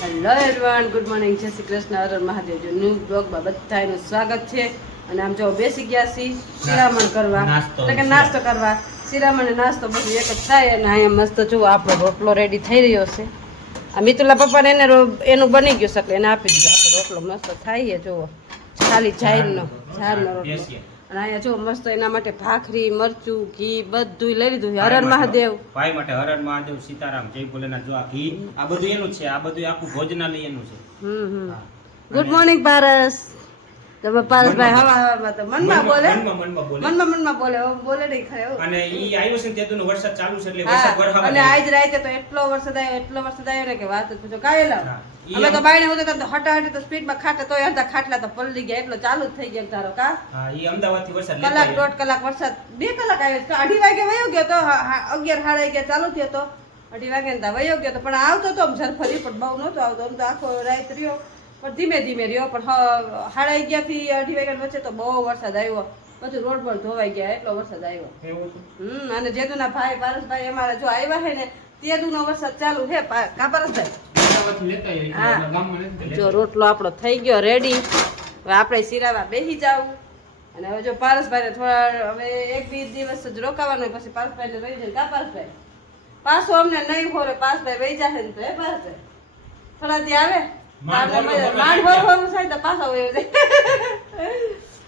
Hello everyone, good morning, જય શ્રી કૃષ્ણ, હર Mahadev. New બ્લોગમાં બધાનું સ્વાગત છે. અને આમ જો બેસી ગયા છીએ શિરામણ કરવા, એટલે કે નાસ્તો કરવા. શિરામણ નાસ્તો બધું એક જ થાય. અને અહીંયા મસ્ત જુઓ આપણો રોટલો રેડી થઈ રહ્યો છે. આ મિતુલા પપ્પાને એનું બની ગયું છે એટલે એને આપી દીધું. આપણો રોટલો મસ્ત થાય જુઓ, ખાલી ઝાડનો રોટલો. અને અહીંયા જો મસ્ત એના માટે ભાખરી, મરચું, ઘી બધું લઈ લીધું. હર મહાદેવ ભાઈ માટે હર મહાદેવ, સીતારામ, જય ભોલેનાથ. જો આ ઘી આ બધું એનું છે, આ બધું આખું ભોજનાલય એનું છે. ગુડ મોર્નિંગ પારસ. તમે પારસભાઈ હવામાં તો મનમાં બોલે, મનમાં બોલે નહીં ખરે. અને ઈ આવ્યો છે તેનો વરસાદ ચાલુ છે એટલે વરસાદ વરસાદ. અને આજ રાતે તો એટલો વરસાદ આવ્યો ને કે વાત જ પૂછો. કાયેલા અમે તો બાયણે હોતે તો હટાહટી તો સ્પીડમાં ખાટે તો અડધા ખાટલા તો પલળી ગયા. એટલો ચાલુ જ થઈ ગયો તારો કા. હા, ઈ અમદાવાદથી વરસાદ કલાક દોઢ કલાક વરસાદ, 2 કલાક આવ્યો. 2:30 વાગે વયો ગયો તો, 11 સાડા 11 ચાલુ થયો તો, 2:30 વાગે ને વયો ગયો તો. પણ આવતો તો ઝરફરી, પણ બહુ નહોતો આવતો. આમ તો આખો રાત રહ્યો, પણ ધીમે ધીમે રહ્યો. પણ 11:30 થી 2:30 વાગ્યા વચ્ચે તો બહુ વરસાદ આવ્યો. બધું રોડ પર ધોવાઈ ગયા, એટલો વરસાદ આવ્યો. અને જેતુના ભાઈ પારસભાઈ અમારા જો આવ્યા છે ને, તેદુનો વરસાદ ચાલુ છે. કા પારસભાઈ? જો રોટલો આપણો થઈ ગયો રેડી. હવે આપણે શિરાવા બેસી જાવું. અને હવે જો પારસભાઈને થોડા હવે 1-2 દિવસ જ રોકાવાનું, પછી પારસભાઈને રહી જાય. કા પારસભાઈ? પાછું અમને નહીં હોરે પારસભાઈ વહી જશે ને તો એ પારસભાઈ થોડા દી આવે માંડ હોરું થાય તો પાછો વયો જાય.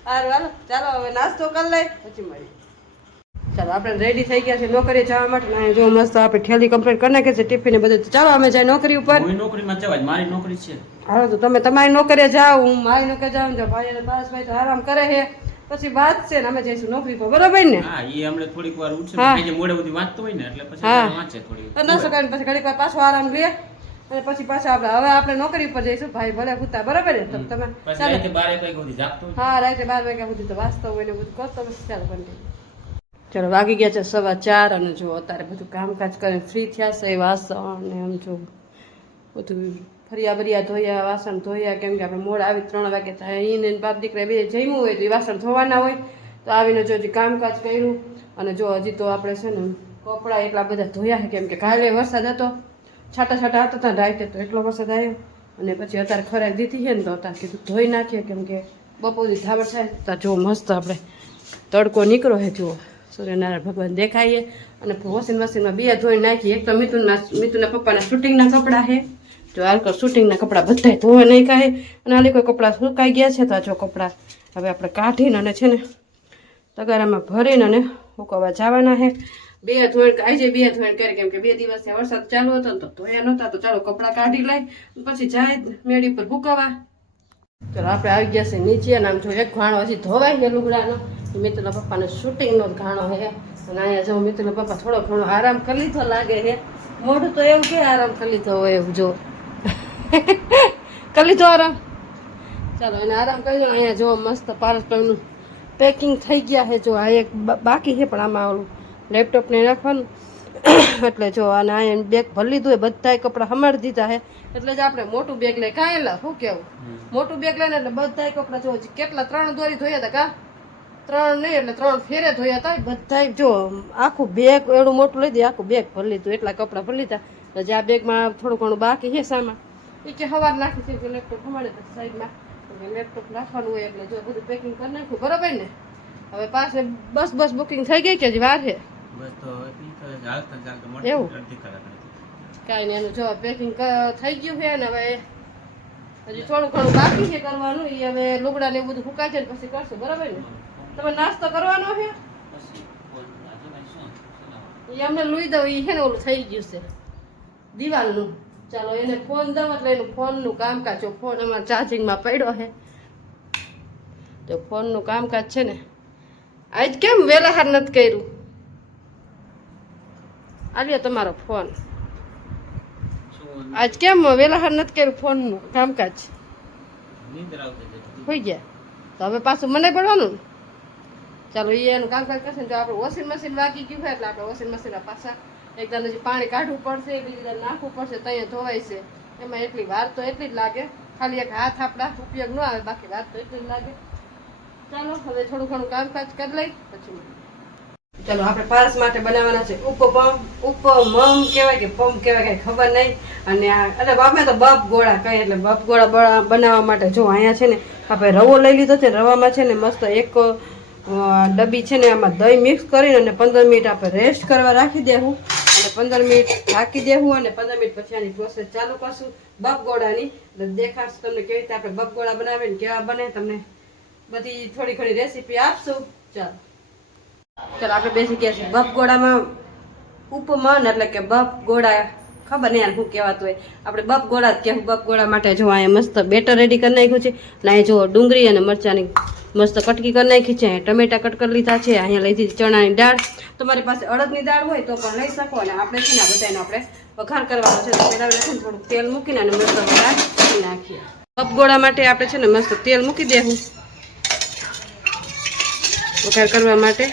હાલો ચાલો હવે નાસ્તો કરી લઈ પછી મળીએ. ચાલો આપણે રેડી થઈ ગયા છે નોકરી જવા માટે. જો મસ્ત આપણે ઠેલી કમ્પ્લીટ કરી નાખી છે, ટિફિન ને બધું. ચાલો અમે જાય નોકરી ઉપર. હું નોકરીમાં જવાય, મારી નોકરી છે. હાલો તો તમે તમારી નોકરીએ જાઓ, હું મારી નોકરીએ જાઉં. જો ભાઈ અને પારસભાઈ તો આરામ કરે છે, પછી વાત છે ને અમે જઈશું નોકરી પર, બરોબર ને? હા, ઈ અમને થોડીક વાર ઉઠશે ને મોડે સુધી વાંચતો હોય ને એટલે પછી વાંચે થોડી. નાસ્તો કરીને પછી ઘડીક વાર પાછો આરામ લે. અને પછી પાછા આપણે નોકરી પર જઈશું. ભાઈ ભલે હુતા, બરાબર ને? તમે રાતે 12 વાગ્યા સુધી જાગતો. હા, રાતે 12 વાગ્યા સુધી તો વાંચતો હોય ને બધું કરતો. પછી ચાલો કન્ટિન્યુ. ચાલો વાગી ગયા છે 4:15. અને જો અત્યારે બધું કામકાજ કરીને ફ્રી થયા છે. વાસણ ને આમ જો બધું ફરિયા ધોયા, વાસણ ધોયા. કેમ કે આપણે મોડ આવી 3 વાગે થાય. એને બાપ દીકરા બે જમ્યું હોય તો એ વાસણ ધોવાના હોય. તો આવીને જો હજી કામકાજ કર્યું. અને જો હજી તો આપણે છે ને કપડાં એટલા બધા ધોયા છે. કેમ કે કાલે વરસાદ હતો, છાટા હતા ત્યાં રાતે તો એટલો વરસાદ આવ્યો. અને પછી અત્યારે ખરાઈ દીધી છે ને તો અત્યારે કીધું ધોઈ નાખીએ. કેમ કે બપોરથી ધાબળ થાય તો જો મસ્ત આપણે તડકો નીકળો છે. જુઓ સૂર્યનારાયણ ભગવાન દેખાઈએ. અને વોશિંગ મશીનમાં 2 ધોઈ નાખીએ. એક તો મિતુના પપ્પાના શૂટિંગના કપડાં છે. જો હાલકર શૂટિંગના કપડાં બધા ધોવા નહીં કાંઈ. અને હાલી કોઈ કપડાં સુકાઈ ગયા છે તો જો કપડાં હવે આપણે કાઢીને અને છે ને તગારામાં ભરીને અને સુકવવા જવાના છે. 2 ધોઈ આજે 2 ધોઈ કરી. કેમ કે 2 દિવસથી વરસાદ ચાલુ હતો ને તો ધોયા નહોતા. તો ચાલો કપડાં કાઢી લઈ પછી જાય મેળી પર ભૂકવા. ચાલો આપણે આવી ગયા છે નીચે. અને આમ જો એક ઘાણો હજી ધોવાઈ ગયા લુગડાનો. મિતુના પપ્પાને શૂટિંગનો જ ઘાણો છે. અને અહીંયા જો મિતુના પપ્પા થોડો ઘણો આરામ કરી લીધો લાગે છે. મોઢું તો એવું કે આરામ કરી લીધો હોય એવું. જો કરી લીધો આરામ. ચાલો એને આરામ કરી દો. અહીંયા જો મસ્ત પારસભાઈનું પેકિંગ થઈ ગયા છે. જો આ એક બાકી છે, પણ આમાં ઓલું લેપટોપને રાખવાનું. એટલે જો અને અહીંયા બેગ ભરી લીધું હોય, બધા કપડાં હમાડી દીધા છે. એટલે જ આપણે મોટું બેગ લઈ કાંયેલા શું કેવું, મોટું બેગ લઈને એટલે બધા કપડાં જો કેટલા 3 દોરી ધોયા હતા. કા 3 નહીં એટલે 3 ફેરે ધોયા હતા. બધા જો આખું બેગ એવડું મોટું લઈ દે, આખું બેગ ભરી લીધું. એટલા કપડાં ભરી લીધા. એટલે જે આ બેગમાં થોડું ઘણું બાકી છે સામાન એ કે સવાર નાખી છે. લેપટોપ હમાડે તો સાઈડમાં લેપટોપ રાખવાનું હોય. એટલે જો બધું પેકિંગ કરી નાખ્યું, બરાબર ને? હવે પાસે બસ બુકિંગ થઈ ગઈ કે હજી વાર છે? એવું કાંઈ નહીં, એનું જો પેકિંગ થઈ ગયું છે. ને હવે હજી થોડું ઘણું બાકી છે કરવાનું. એ હવે લુગડા ને એવું બધું ફૂંકાય છે ને પછી કરશું, બરાબર ને? તમે નાસ્તો કરવાનો છે એ અમને લઈ દઉં. એ છે ને ઓલું થઈ ગયું છે દિવાલનું. ચાલો એને ફોન દઉં એટલે એનું ફોનનું કામકાજ. જો ફોન અમારે ચાર્જિંગમાં પડ્યો છે તો ફોનનું કામકાજ છે ને. આજ કેમ વહેલા હાર નથી કર્યું? આલ્યો તમારો ફોન. આજ કેમ વહેલા હાર નથી કર્યું ફોનનું કામકાજ? હોઈ ગયા તો હવે પાછું મને પડવાનું. ચાલો એ એનું કામકાજ કરશે ને તો આપણે વોશિંગ મશીન વાગી ગયું હોય એટલે આપણે વોશિંગ મશીનમાં પાછા એકદમ હજી પાણી કાઢવું પડશે, બીજી વાર નાખવું પડશે. ત્યાં ધોવાય છે. એમાં એટલી વાર તો એટલી જ લાગે. ખાલી એક હાથ આપણા ઉપયોગ ન આવે, બાકી વાર તો એટલી જ લાગે. ચાલો હવે થોડું ઘણું કામકાજ કરી લઈ પછી ચાલો આપણે પારસ માટે બનાવવાના છે ઉપમમ કહેવાય કે પમ કહેવાય કઈ ખબર નહીં. અને એટલે અમે તો બફ ગોળા કહીએ. એટલે બફ ગોળા બનાવવા માટે જો અહીંયા છે ને આપણે રવો લઈ લીધો છે. રવામાં છે ને મસ્ત એક ડબ્બી છે ને આમાં દહીં મિક્સ કરીને અને 15 મિનિટ આપણે રેસ્ટ કરવા રાખી દેવું. અને 15 મિનિટ ઢાંકી દેવું અને 15 મિનિટ પછી આની પ્રોસેસ ચાલુ કરશું બફ ગોળાની. એટલે દેખાડશું તમને કેવી રીતે આપણે બફ ગોળા બનાવીને કેવા બને તમને બધી થોડી ઘણી રેસીપી આપશું. ચાલો આપણે બેસી ગયા છીએ બફ ગોળામાં. ઉપમન એટલે કે બફ ગોળા ખબર નહીં યાર શું કહેવાતું હોય. આપણે બફ ગોળા જ કહેવું. બફ ગોળા માટે જો અહીંયા મસ્ત બેટર રેડી કરી નાખ્યું છે. અને અહીં જો ડુંગળી અને મરચાંની મસ્ત કટકી કરી નાખી છે. ટમેટા કટ કરી લીધા છે. અહીંયા લઈ દીધી ચણાની દાળ. તમારી પાસે અડદની દાળ હોય તો પણ લઈ શકો. અને આપણે છે ને આ બધાનો આપણે વઘાર કરવાનો છે. તો પહેલાં છે ને થોડુંક તેલ મૂકીને અને મસ્ત વઘાર કરી નાખીએ. બફ ગોળા માટે આપણે છે ને મસ્ત તેલ મૂકી દેવું વઘાર કરવા માટે.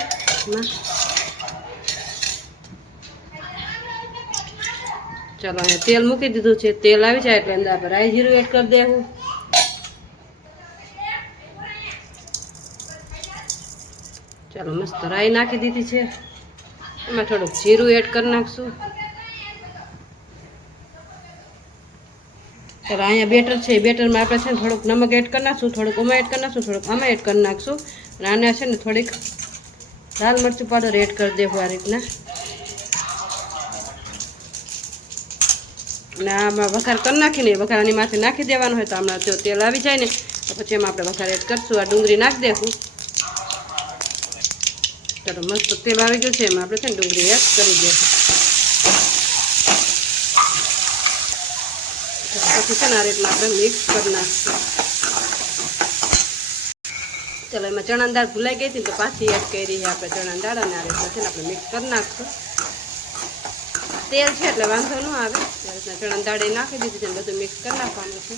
ચાલો અહીંયા તેલ મૂકી દીધું છે. તેલ આવી જાય એટલે અંદર આપણે રાઈ જીરું એડ કરી દેવું. ચાલો મસ્ત રાઈ નાખી દીધી છે. એમાં થોડુંક જીરું એડ કરી નાખશું. ચાલો અહીંયા બેટર છે. બેટરમાં આપણે છે ને થોડુંક નમક એડ કરી નાખશું, થોડુંક આમાં એડ કરી નાખશું, થોડુંક આમાં એડ કરી નાખશું. અને આને છે ને થોડીક લાલ મરચું પાવડર એડ કરી દેવું આ રીતના. અને આમાં વઘાર કરી નાખીને વઘાર આની માથે નાખી દેવાનો હોય. તો હમણાં જો તેલ આવી જાય ને તો પછી એમાં આપણે વઘાર એડ કરશું. આ ડુંગળી નાખી દેવું. ચાલો મસ્ત તેલ આવી ગયું છે. એમાં આપણે છે ને ડુંગળી એડ કરી દઈશું. પછી છે ને આ રીતના આપણે મિક્સ કરી નાખશું. ચાલો એમાં ચણાની દાળ ભૂલાઈ ગઈ હતી તો પાછી એડ કરી આપણે ચણાની દાળ. અને આ રીતના છે ને આપણે મિક્સ કરી નાખશું. તેલ છે એટલે વાંધો ન આવે. ચણાની દાળ એ નાખી દીધી છે. બધું મિક્સ કરી નાખવાનું છે.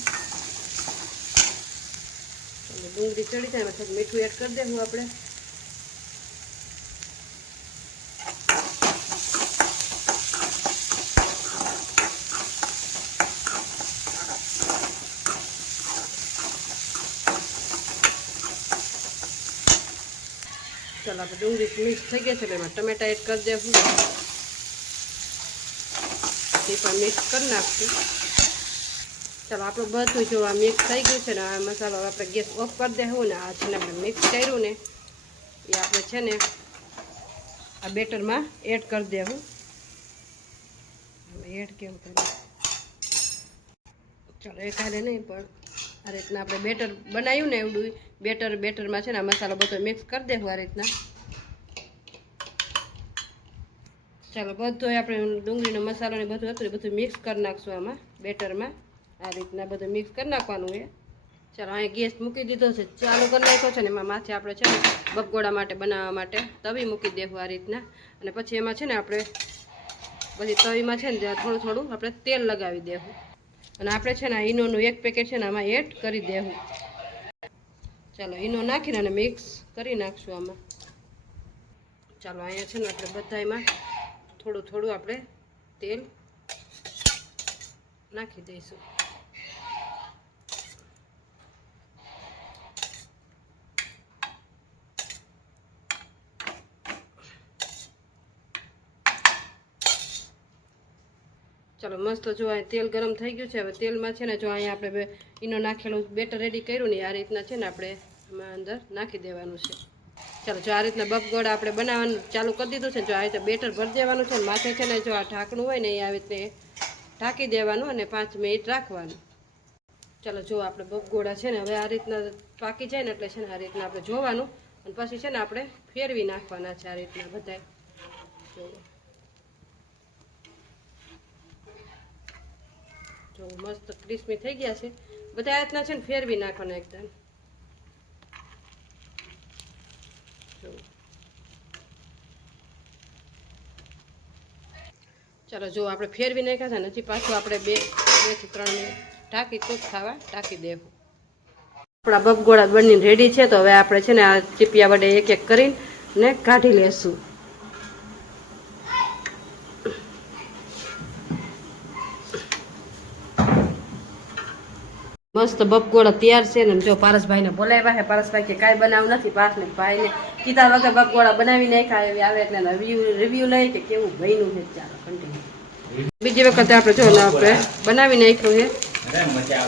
ડુંગળી ચડી જાય એમાં મીઠું એડ કરી દેવું આપણે. ચાલો આપણે ડુંગળી મિક્સ થઈ ગઈ છે એટલે એમાં ટમેટા એડ કરી દેવું. એ પણ મિક્સ કરી નાખશું. ચાલો આપણું બધું જો આ મિક્સ થઈ ગયું છે ને આ મસાલો આપણે ગેસ ઓફ કરી દેવું. ને આ છે ને આપણે મિક્સ કર્યું ને એ આપણે છે ને આ બેટરમાં એડ કરી દેવું. એડ કેવું કરે ચાલો એ કાલે નહીં પણ આ રીતના આપણે બેટર બનાવ્યું ને એવડું બેટરમાં છે ને આ મસાલો બધો મિક્સ કરી દેવું આ રીતના. ચાલો બધું આપણે ડુંગળીનો મસાલો ને બધું હતું એ બધું મિક્સ કરી નાખશું આમાં બેટરમાં. આ રીતના બધું મિક્સ કરી નાખવાનું છે. ચાલો અહીંયા ગેસ મૂકી દીધો છે, ચાલુ કરી નાખ્યો છે ને એમાં માથે આપણે છે ને બફગોળા માટે બનાવવા માટે તવી મૂકી દેવું આ રીતના. અને પછી એમાં છે ને આપણે બધી તવીમાં છે ને થોડું થોડું આપણે તેલ લગાવી દેવું. અને આપણે છે ને ઈનોનું એક પેકેટ છે ને આમાં એડ કરી દેવું. ચાલો ઈનો નાખીને અને મિક્સ કરી નાખશું આમાં. ચાલો અહીંયા છે ને આપણે બધામાં થોડું થોડું આપણે તેલ નાખી દઈશું. ચાલો મસ્ત જો આ તેલ ગરમ થઈ ગયું છે. હવે તેલમાં છે ને જો અહીંયા આપણે ઈનો નાખેલું બેટર રેડી કર્યું ને આ રીતના છે ને આપણે આમાં અંદર નાખી દેવાનું છે. ચાલો જો આ રીતના બફગોળા આપણે બનાવવાનું ચાલુ કરી દીધું છે. જો આ રીતે બેટર ભરી દેવાનું છે. માથે છે ને જો આ ઢાંકણું હોય ને એ આવી રીતે ઢાંકી દેવાનું અને 5 મિનિટ રાખવાનું. ચાલો જો આપણે બફગોળા છે ને હવે આ રીતના પાકી જાય ને એટલે છે ને આ રીતના આપણે જોવાનું અને પછી છે ને આપણે ફેરવી નાખવાના છે આ રીતના બધાય. જો મસ્ત ક્રિસ્પી થઈ ગયા છે બધા. આ રીતના છે ને ફેરવી નાખવાના એકદમ. ચાલો જો આપણે ફેરવી નાખ્યા છે ને હજી પાછું આપણે 2 થી 3 મિનિટ ઢાંકી કૂક થવા ઢાંકી દેવું. આપણા બફગોળા બનીને રેડી છે. તો હવે આપણે છે ને આ ચીપિયા વડે એક એક કરીને કાઢી લેશું. મસ્ત બપગોળા તૈયાર છે ને જો પારસભાઈને બોલાવ્યા છે. પારસભાઈ કે કાંઈ બનાવ નથી. પાસને ભાઈને કીધા વગર બપગોળા બનાવી નાખ્યા. એવી આવે એટલે રિવ્યુ લઈ કે કેવું બન્યું છે. ચાલો કન્ટિન્યુ. બીજી વખતે આપણે જો આપણે બનાવી નાખ્યું છે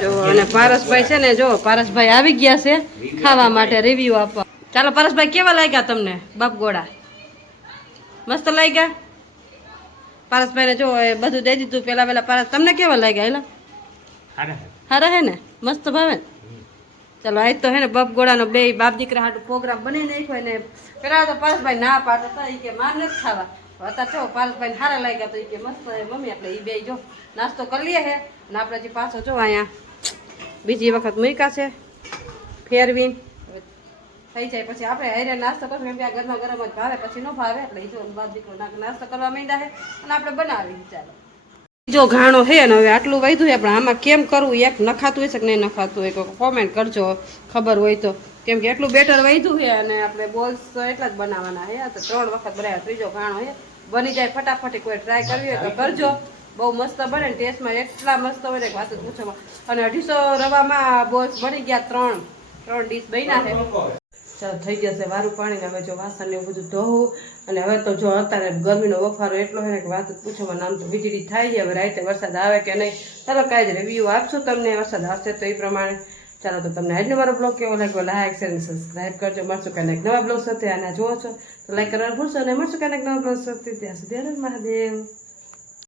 જો. અને પારસભાઈ છે ને જો પારસભાઈ આવી ગયા છે ખાવા માટે રિવ્યુ આપવા. ચાલો પારસભાઈ કેવા લાગ્યા તમને બપગોળા? મસ્ત લાગ્યા. પારસભાઈને જો એ બધું દઈ દીધું પેલા પારસ તમને કેવા લાગ્યા? એલા હારા હે ને? મસ્ત ભાવે. ચાલો આજ તો હે ને બપગોળાનો બે બાપ દીકરા હાટું પ્રોગ્રામ બની નાખ્યો ને. પેલા તો પારસભાઈ ના પાડતા હતા એ કે માર નથી ખાવા. અત્યારે જો પારસભાઈ સારા લાગ્યા તો એ કે મસ્ત મમ્મી આપણે એ બે જો નાસ્તો કરી લઈએ હે. અને આપણે હજી પાછો જો અહીંયા બીજી વખત મૂક્યા છે ફેરવીને થઈ જાય પછી આપણે હારે નાસ્તો કરશું. કેમ કે આ ગરમા ગરમ જ ભાવે પછી ન ભાવે એટલે જો બાપ દીકરો નાસ્તો કરવા માંડ્યા છે અને આપણે બનાવી. ચાલો જો ઘાણો હે ને હવે આટલું વધ્યું છે પણ આમાં કેમ કરવું? એક નખાતું હશે કે નહીં નખાતું હોય તો કોમેન્ટ કરજો ખબર હોય તો. કેમ કે એટલું બેટર વધ્યું છે અને આપણે બોલ્સ તો એટલા જ બનાવવાના છે. તો 3 વખત બનાવ્યા. ત્રીજો ઘાણો છે. બની જાય ફટાફટ. કોઈ ટ્રાય કરવી હોય તો કરજો. બહુ મસ્ત બને ને ટેસ્ટમાં એટલા મસ્ત હોય ને વાત જ પૂછો. અને 250 રવામાં બોલ્સ બની ગયા. 3 ડીશ બન્યા છે. ચાલો થઈ જશે વારું પાણી. હવે જો વાસણ ને એવું બધું ધોવું. અને હવે તો જો અત્યારે ગરમીનો વફારો એટલો છે ને કે વાત જ પૂછવામાં. નામ તો વીજળી થાય છે. હવે રાતે વરસાદ આવે કે નહીં ચાલો કાંઈ જ રિવ્યુ આપશું તમને. વરસાદ આવશે તો એ પ્રમાણે. ચાલો તો તમને આજનો મારો બ્લોગ કેવો લાગ્યો લાઈક શેર અને સબસ્ક્રાઈબ કરજો. મળશું કાંઈક નવા બ્લોગ સાથે. આના જોવો છો તો લાઈક કરવાનું ભૂલશો. અને મળશું કાંઈક નવા બ્લોગ સાથે. ત્યાં સુધી મહાદેવ.